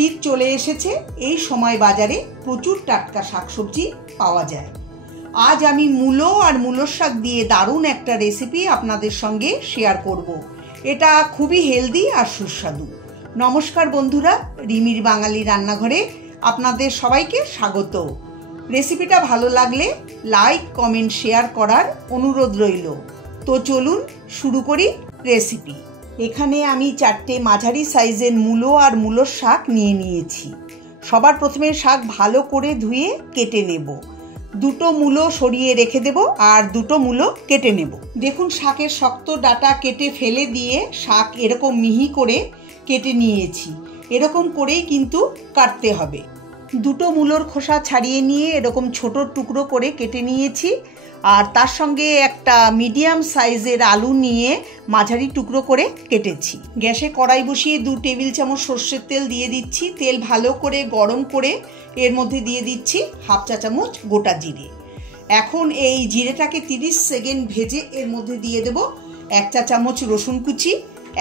শীত চলে এসেছে, এই সময় বাজারে প্রচুর টাটকা শাকসবজি পাওয়া যায়। আজ আমি মূলো আর মূলোর শাক দিয়ে দারুণ একটা রেসিপি আপনাদের সঙ্গে শেয়ার করব। এটা খুবই হেলদি আর সুস্বাদু। নমস্কার বন্ধুরা, রিমির বাঙালি রান্নাঘরে আপনাদের সবাইকে স্বাগত। রেসিপিটা ভালো লাগলে লাইক, কমেন্ট, শেয়ার করার অনুরোধ রইল। তো চলুন শুরু করি রেসিপি। এখানে আমি 4টে মাঝারি সাইজের মূলো আর মূলোর শাক নিয়ে নিয়েছি। সবার প্রথমে শাক ভালো করে ধুয়ে কেটে নেব। 2টো মূলো সরিয়ে রেখে দেব আর 2টো মূলো কেটে নেব। দেখুন, শাকের শক্ত ডাটা কেটে ফেলে দিয়ে শাক এরকম মিহি করে কেটে নিয়েছি। এরকম করেই কিন্তু কাটতে হবে। 2টো মূলোর খোসা ছাড়িয়ে নিয়ে এরকম ছোট টুকরো করে কেটে নিয়েছি। আর তার সঙ্গে একটা মিডিয়াম সাইজের আলু নিয়ে মাঝারি টুকরো করে কেটেছি। গ্যাসে কড়াই বসিয়ে 2 টেবিল চামচ সর্ষের তেল দিয়ে দিচ্ছি। তেল ভালো করে গরম করে এর মধ্যে দিয়ে দিচ্ছি 1/2 চা চামচ গোটা জিরে। এখন এই জিরেটাকে 30 সেকেন্ড ভেজে এর মধ্যে দিয়ে দেব 1 চা চামচ রসুন কুচি,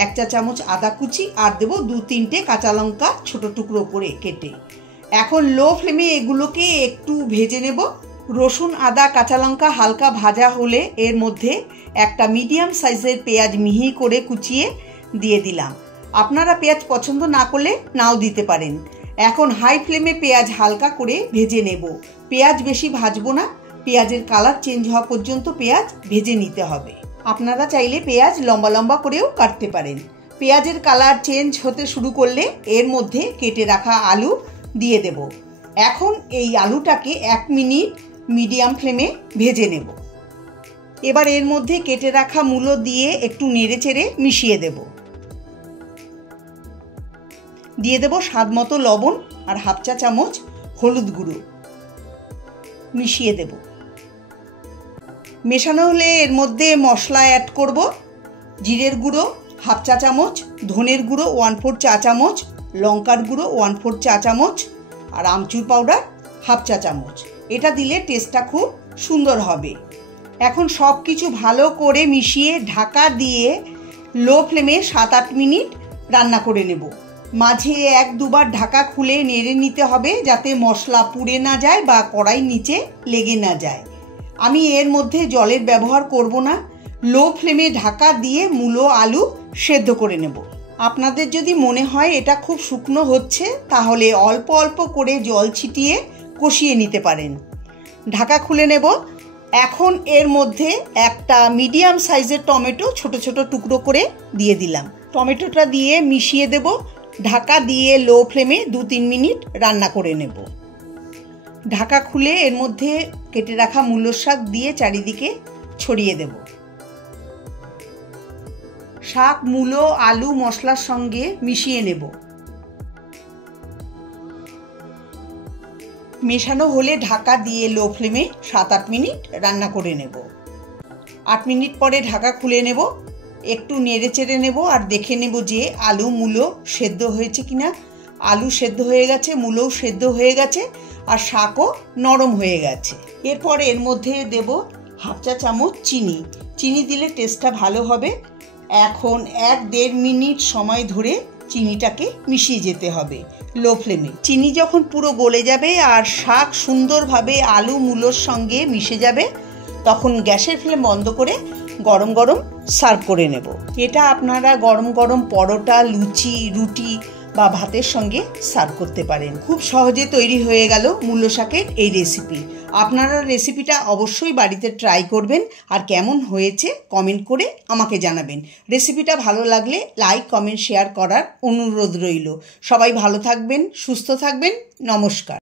1 চা চামচ আদা কুচি আর দেব 2-3টে কাঁচা লঙ্কা ছোট টুকরো করে কেটে। এখন লো ফ্লেমে এগুলোকে একটু ভেজে নেব। রসুন, আদা, কাঁচা লঙ্কা হালকা ভাজা হলে এর মধ্যে একটা মিডিয়াম সাইজের পেঁয়াজ মিহি করে কুচিয়ে দিয়ে দিলাম। আপনারা পেঁয়াজ পছন্দ না করলে নাও দিতে পারেন। এখন হাই ফ্লেমে পেঁয়াজ হালকা করে ভেজে নেব। পেঁয়াজ বেশি ভাজবো না, পেঁয়াজের কালার চেঞ্জ হওয়া পর্যন্ত পেঁয়াজ ভেজে নিতে হবে। আপনারা চাইলে পেঁয়াজ লম্বা লম্বা করেও কাটতে পারেন। পেঁয়াজের কালার চেঞ্জ হতে শুরু করলে এর মধ্যে কেটে রাখা আলু দিয়ে দেব। এখন এই আলুটাকে 1 মিনিট মিডিয়াম ফ্লেমে ভেজে নেব। এবার এর মধ্যে কেটে রাখা মূলো দিয়ে একটু নেড়েচেড়ে মিশিয়ে দেব। দিয়ে দেব স্বাদ মতো লবণ আর 1/2 চা চামচ হলুদ গুঁড়ো। মিশিয়ে দেব। মেশানো হলে এর মধ্যে মশলা অ্যাড করব। জিরের গুঁড়ো 1/2 চা চামচ, ধনের গুঁড়ো 1/4 চা চামচ, লঙ্কার গুঁড়ো 1/4 চা চামচ আর আমচুর পাউডার 1/2 চা চামচ। এটা দিলে টেস্টটা খুব সুন্দর হবে। এখন সব কিছু ভালো করে মিশিয়ে ঢাকা দিয়ে লো ফ্লেমে 7-8 মিনিট রান্না করে নেব। মাঝে 1-2 বার ঢাকা খুলে নেড়ে নিতে হবে যাতে মশলা পুড়ে না যায় বা কড়াই নিচে লেগে না যায়। আমি এর মধ্যে জলের ব্যবহার করব না। লো ফ্লেমে ঢাকা দিয়ে মূলো আলু সেদ্ধ করে নেব। আপনাদের যদি মনে হয় এটা খুব শুকনো হচ্ছে তাহলে অল্প অল্প করে জল ছিটিয়ে কষিয়ে নিতে পারেন। ঢাকা খুলে নেব। এখন এর মধ্যে একটা মিডিয়াম সাইজের টমেটো ছোট ছোট টুকরো করে দিয়ে দিলাম। টমেটোটা দিয়ে মিশিয়ে দেব। ঢাকা দিয়ে লো ফ্লেমে 2-3 মিনিট রান্না করে নেব। ঢাকা খুলে এর মধ্যে কেটে রাখা মূলোর শাক দিয়ে চারিদিকে ছড়িয়ে দেব। শাক, মূলো, আলু মশলার সঙ্গে মিশিয়ে নেব। মেশানো হলে ঢাকা দিয়ে লো ফ্লেমে 7-8 মিনিট রান্না করে নেব। 8 মিনিট পরে ঢাকা খুলে নেব। একটু নেড়ে চেড়ে নেব আর দেখে নেব যে আলু মূলো সেদ্ধ হয়েছে কিনা। আলু সেদ্ধ হয়ে গেছে, মূলোও সেদ্ধ হয়ে গেছে আর শাকও নরম হয়ে গেছে। এরপর এর মধ্যে দেব 1/2 চা চামচ চিনি। চিনি দিলে টেস্টটা ভালো হবে। এখন 1-1.5 মিনিট সময় ধরে চিনিটাকে মিশিয়ে যেতে হবে লো ফ্লেমে। চিনি যখন পুরো গলে যাবে আর শাক সুন্দরভাবে আলু মূলোর সঙ্গে মিশে যাবে তখন গ্যাসের ফ্লেম বন্ধ করে গরম গরম সার্ভ করে নেব। এটা আপনারা গরম গরম পরোটা, লুচি, রুটি বা ভাতের সঙ্গে সার্ভ করতে পারেন। খুব সহজে তৈরি হয়ে গেল মূলো শাকের এই রেসিপি। আপনারা রেসিপিটা অবশ্যই বাড়িতে ট্রাই করবেন আর কেমন হয়েছে কমেন্ট করে আমাকে জানাবেন। রেসিপিটা ভালো লাগলে লাইক, কমেন্ট, শেয়ার করার অনুরোধ রইল। সবাই ভালো থাকবেন, সুস্থ থাকবেন। নমস্কার।